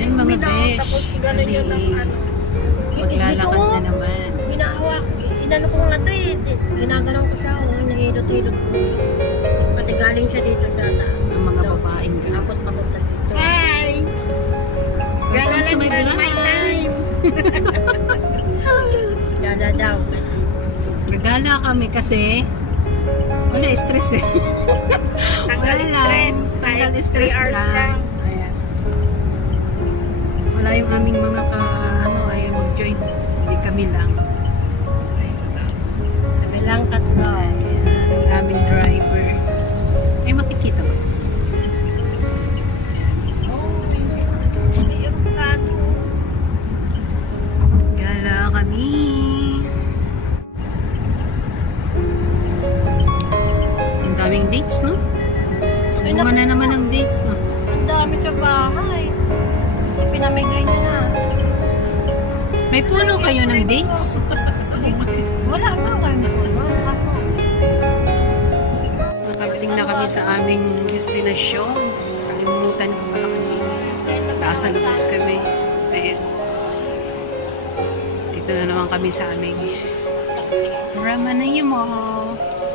Yan mga besh. Tapos gano'n yun ang ano. Maglalakad na naman. Binahawak. Inano ko nga ito eh. Ginaganon ko siya. Nahilot-hilot ko. Kasi galing siya dito sa taas. Ang mga babaeng gano'n. Tapos papunta dito. Hi! Gala lang ba my time? Gala daw. Gagala kami kasi wala stress eh. Tanggal Wala stress. Tanggal Kahit stress 3 hours lang. Ayan. Wala yung aming mga ayaw mag-join. Hindi kami lang. Kami lang tatlo. Ayan, ang aming driver. Ay, makikita ba? Oh, yung sasakyan. May aeroplano. Gala kami. Ang daming dates, no? Tubungan na naman ang dates, no? Ang dami sa bahay. Pinamigay niya na. May puno kayo ng dates? Wala nga kayo puno. Nakarating na kami sa aming destinasyon. Kalimutan ko pala kanina. Nasa lubos kami. Ayan. Dito na naman kami sa aming Ramanaya Malls.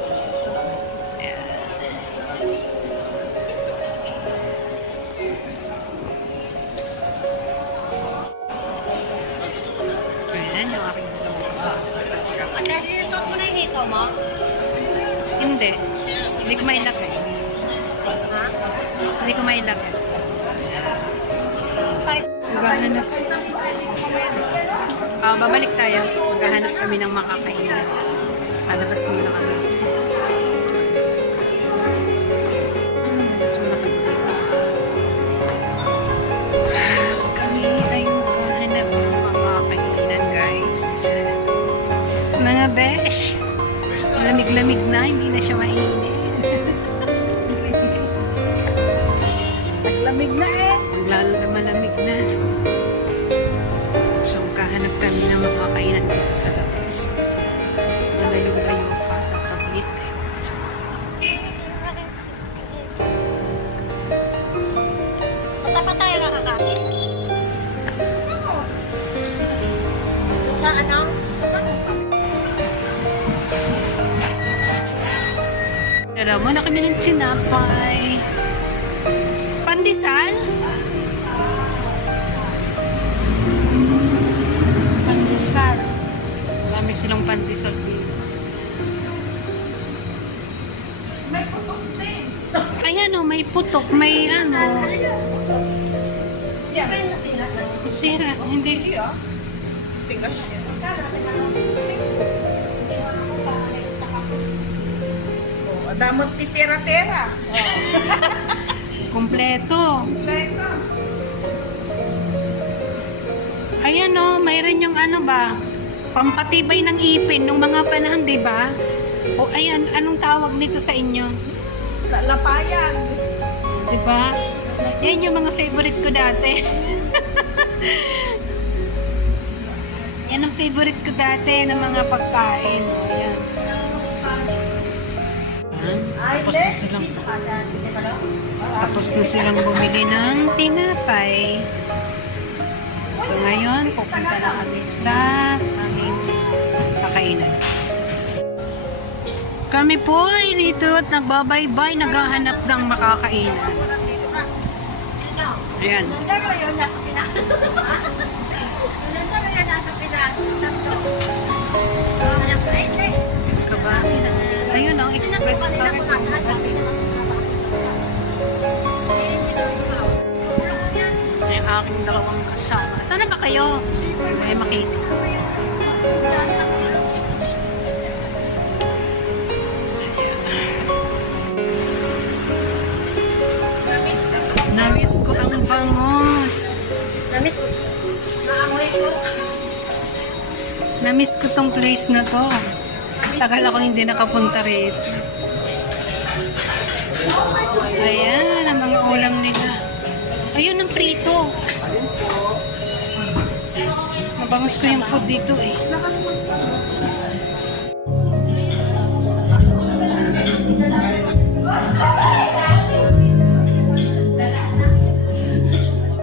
Ayan yung aking dalawang kasama. At sinusuot mo na yung hito mo? Hindi. Hindi ko mailagay. Ha? Hindi ko mailagay. Maghahanap. Babalik tayo. Maghahanap kami ng makakainan. Palabas muna kami. Palabas muna kami dito. Kami ay maghahanap ng makakainan, guys. Mga besh. Lamig-lamig na. Hindi na siya mainit. Naglamig na eh. Malamig na. So, kahanap kami ng makakainan dito sa labas. Malayo-layo pa, tatawid. Sa tapat tayo nakakain. Sige. Sa ano? Sa tapat. Alam mo na kami ng sinapay. Pandesal? Pandesal. Dami silang pandesal dito. May putok din. Ayan o, may putok, may ano. Yeah. Kaya nasira na. Sira, hindi. Tigas niya. Damot ti tera-tera. Kompleto. Kompleto. Ayan o, mayroon yung ano ba, pampatibay ng ipin nung mga panahon, di ba? O ayan, anong tawag nito sa inyo? Lapayan. Di ba? Yan yung mga favorite ko dati. Yan ang favorite ko dati ng mga pagkain. O, ayan. Tapos na silang bumili ng tinapay. So ngayon, pupunta na kami sa aming pakainan. Kami po ay dito at nagbabaybay, naghahanap ng makakainan. Ayan. Kaba. Ayun ang express card. Ay aking dalawang kasama. Sana ba kayo? Ay makita. Namiss ko ang bangos. Namiss ko. Naamoy ko. Namiss ko tong place na to. Tagal ako hindi nakapunta rito. Ayan, ang mga ulam nila. Ayun ang prito. Mabangus ko yung food dito eh.